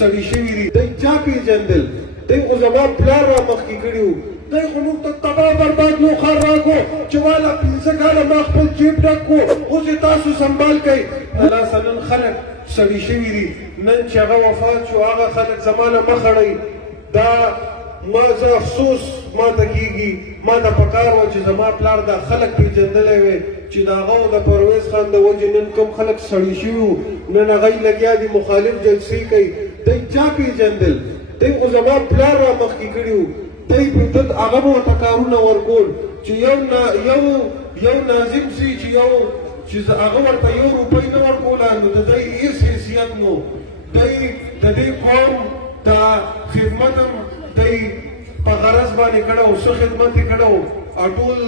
سړي شوي دي دی چا پیژندل دی خو زما پلار را مخکې کړي وو دی خو موږ ته تباه برباد نوښار راکړو چې والا 15 کاله ما خپل جیب ډک کړو اوس یې تاسو سنبال کوئ دلاسه نن خلک سړي شوي دي نن چې هغه وفات شو هغه خلک زما نه مخ اړوي دا ما زه افسوس ما ته کېږي ما ته پکار وه چې زما پلار دا خلک پېژندلی وی چې د هغه د پرویز خان د وجې نن کوم خلک سړي شوي وو نن هغوی لګیا دي مخالف جلسې کوي دی چا پېژندل دی خو زما پلار را مخکې کړي وو دی هغه به ورته کارونه ورکول چې یو ناظم سي چې هغه ورته 1 روپۍ نه ورکوله نو د دی هېڅ حیثیت نو دی د دې قوم دا خدمت هم دی په غرض باندې کړی و څه خدمت یې کړی و ټول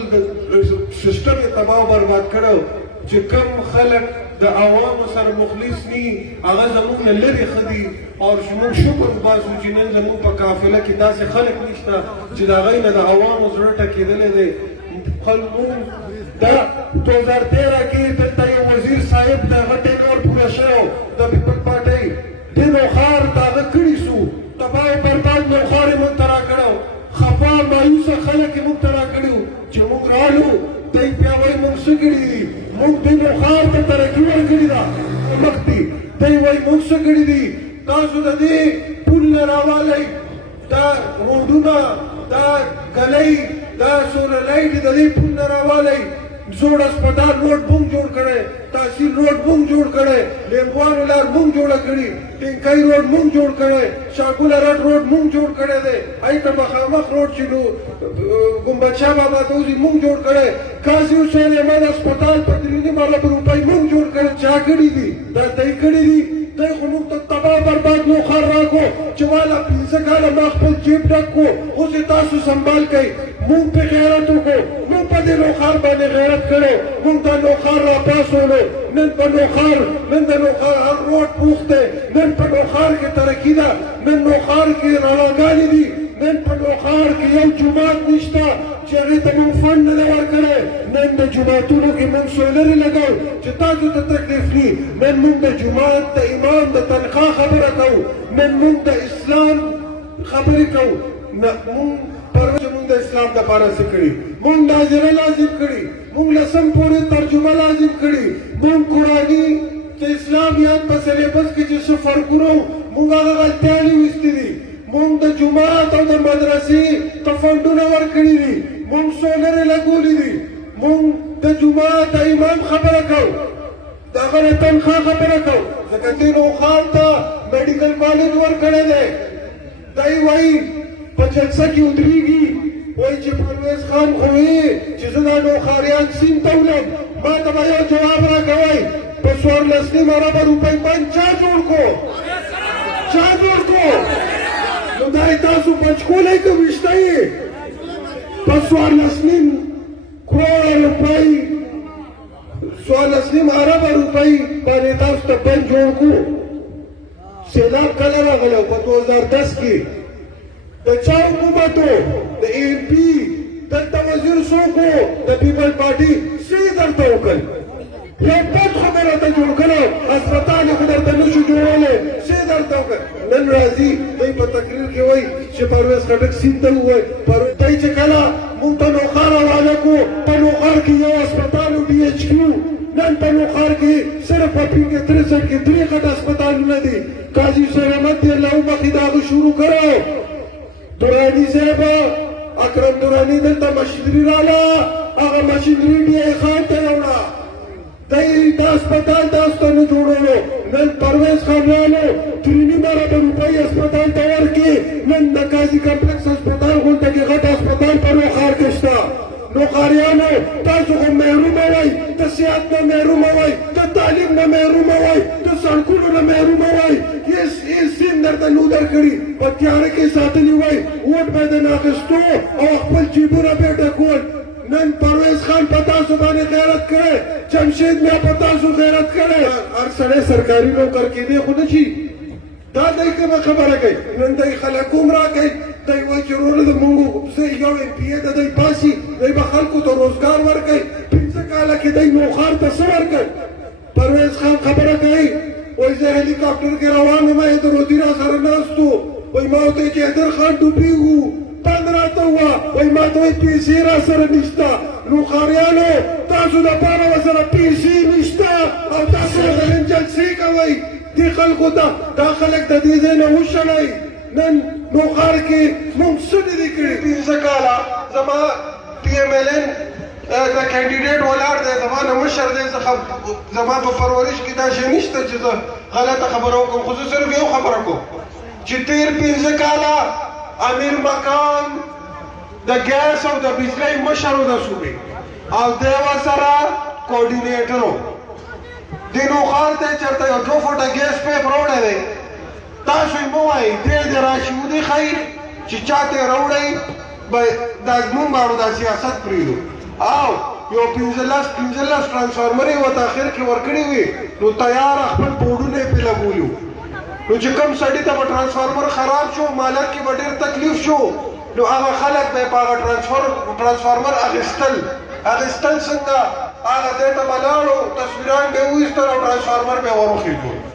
سیسټم یې تباه برباد کړی و چې کم خلک د عوامو سره مخلص ني هغه زموږ نه لرې ښه دي او موږ شکر باسو چې نن زموږ په قافله کې داسې خلک نشته چې د هغوی نه د عوامو زړه ټکېدلی دی دا 2013 کې دلته یو وزیر صاحب د هغه ټیکور پوره شوی د پیپل پارټۍ دې نوښار ته هغه کړي سو تباه او برباد نوښار یې موږ ته راکړی خفا مایوسه خلک یې موږ ته راکړي چې موږ رالو دی بیا وایي موږ څه کړي دي موږ دې نوښار ته ترقي ورکړې ده مخکې دی وایي موږ څه کړي دي تاسو د دې پول نه راوالی دا روډونه دا ګلۍ دا سوله لایټ د دې پول نه راوالی زوړ اسپتال روډ بوم جوړ کړی تحصیل روډ بوم جوړ کړی لیمبوانو لار بوم جوړه کړي ټینکۍ روډ بوم جوړ کړی شاګوله رټ روډ بوم جوړ کړی دی هغې ته مخامخ روډ چې نو ګمبد شاه بابا ته وځي موږ جوړ کړی قاضي حسین احمد اسپتال په 3.5 ارب روپۍ موږ جوړ کړی چا کړي دي دا دی کړي دي دی خو موږ ته تباه برباد نوښار راکړو چې والا 15 کاله ما خپل جیب ډک کړو اوس یې تاسو سنبال کوئ موږ پې غیرت وکړو موږ په دې نوښار باندې غیرت کړی موږ دا نوښار راپاسولو نن د نوښار هر روډ پوخ دی نن په نوښار کې ترقي ده نن نوښار کې رڼاګانې دي نن په نوښار کې یو جومات نشته چې هغې ته موږ فنډ نه دی ورکړی نن د جوماتونو کې موږ سولرې لګوو چې تاسو ته تکلیف ني نن موږ د جومات د امام د تنخواه خبره کوو نن موږ د اسلام خبرې کوو موږ پروژه موږ د اسلام دپاره څه کړي موږ ناظره لازم کړي موږ لسم پورې ترجمه لازم کړي موږ قرآني د اسلام یاد په سلیبس کې چې څه فرقونه موږ هغه غلطیانې ویستې دي موږ د جومات او د مدرسې ته فنډونه ورکړي دي موږ سولرې لګولې دي موږ د جومات د امام خبره کوو د هغه د تنخواه خبره کوو ځکه دې نوښار ته میډیکل کالج ورکړی دی دی وایي په جلسه کې ودرېږي وایي چې پرویز خان خو وی چې زه دا نوښاریان سیند ته وړم ما ته به یو جواب راکوئ په 14.5 اربه روپۍ باندې چا جوړ کړو نو دا یې تاسو پچکولی که ویشته یې په 14.5 کروړه روپۍ 14.5 اربه روپۍ باندې تاسو ته بند جوړ کړو سیلاب کله راغلی په 2010 کې د چا حکومتو د MP دلته وزیر څوک و د پیپل پارټي څه یې درته وکړل یو بد خبره ته جوړ کړی اسپتال یې خو درته نشو جوړولی څه یې درته وکړل نن راځي دوی په تقریر کې وایي چې پرویز خټک سیند ته ووایي دوی چې کله موږ ته نوښار حواله کړو په نوښار کې یو اسپتال و DHQ نن په نوښار کې صرف په 63 کې 3 غټ اسپتالونه دي قاضي حسین احمد دی الله وبخښي دا هغه شروع کړی دراني صاحب اکرم دراني دلته مشینري راله هغه مشینري ډي خان ته راوړه دی دا اسپتال تاسو ته نه جوړولو نن پرویز خان رالو 3.5 اربه روپۍ اسپتال ته ورکړي نن د قاضي کمپلکس اسپتال غونډه کې غټ اسپتال په نوښار کې شته نوښاریانو تاسو خو محرومه وئ د صحت نه محرومه وئ د تعلیم نه محرومه وئ د سړکونو نه محرومه وئ هېڅ سیم درته نو درکړي په تیاره کې ساتلي وئ ووټ به یې نه اخیستو او خپل جیبونه به یې ډکول نن پرویز خان په تاسو باندې غیرت کړی جمشید میا په تاسو غیرت کړی هر سړی سرکاري نوکر کېدی خو نه شي دا دی کومه خبره کوي نن دی خلک هم راکوي دی وایي چې وروره د مونږ یو MP د دی باسي دی به خلکو ته روزګار ورکوي 15 کاله کې دی نوښار ته څه ورکوي پرویز خان خبره کوي وای زه هلیکاپټر کې روان یم حیدر ودي راسره ناست و وای ما ورته ویل چې حیدر خان ډوبېږو بند راته ووایه وای ما ته وایي پیسې راسره نشته نو ښاریانو تاسو دپاره ورسره پیسې نشته او تاسو ورسره جلسې کوئ دې خلکو ته دا خلک د دې ځای نه وشړئ نن نو ښار کې موږ څه نه دي کړي 15 کاله زما پي ایم ایل این د کینډیډیټ ولاړ دی زما نه مشر دی زما په پرورش کې دا شی نشته چې زه غلطه خبره وکړم خو زه صرف یو خبره کوم چې تېر 15 کاله امیر مکان د ګیس او د بجلۍ مشر و د صوبې او دی ورسره کوارډینیټر و دې نو ښار ته چېرته یو 2 فوټه ګیس پیپ راوړی دی تاسو یې مه وایئ دی دې راشي ودې ښایي چې چا ته یې راوړئ دا موږ باندې دا سیاست پرېږدو او یو 15 ټرانسفارمر یې ورته اخر کې ورکړي وي نو تیاره خپل بورډونه یې پرې لګولي وو نو چې کوم سړي ته به ټرانسفارمر خراب شو مالک کې به ډېر تکلیف شو نو هغه خلک به یې په هغه ټرانسفارمر اخیستل څنګه هغه ځای ته به لاړو تصویران به یې وایستل او ټرانسفارمر به یې ور وخېږو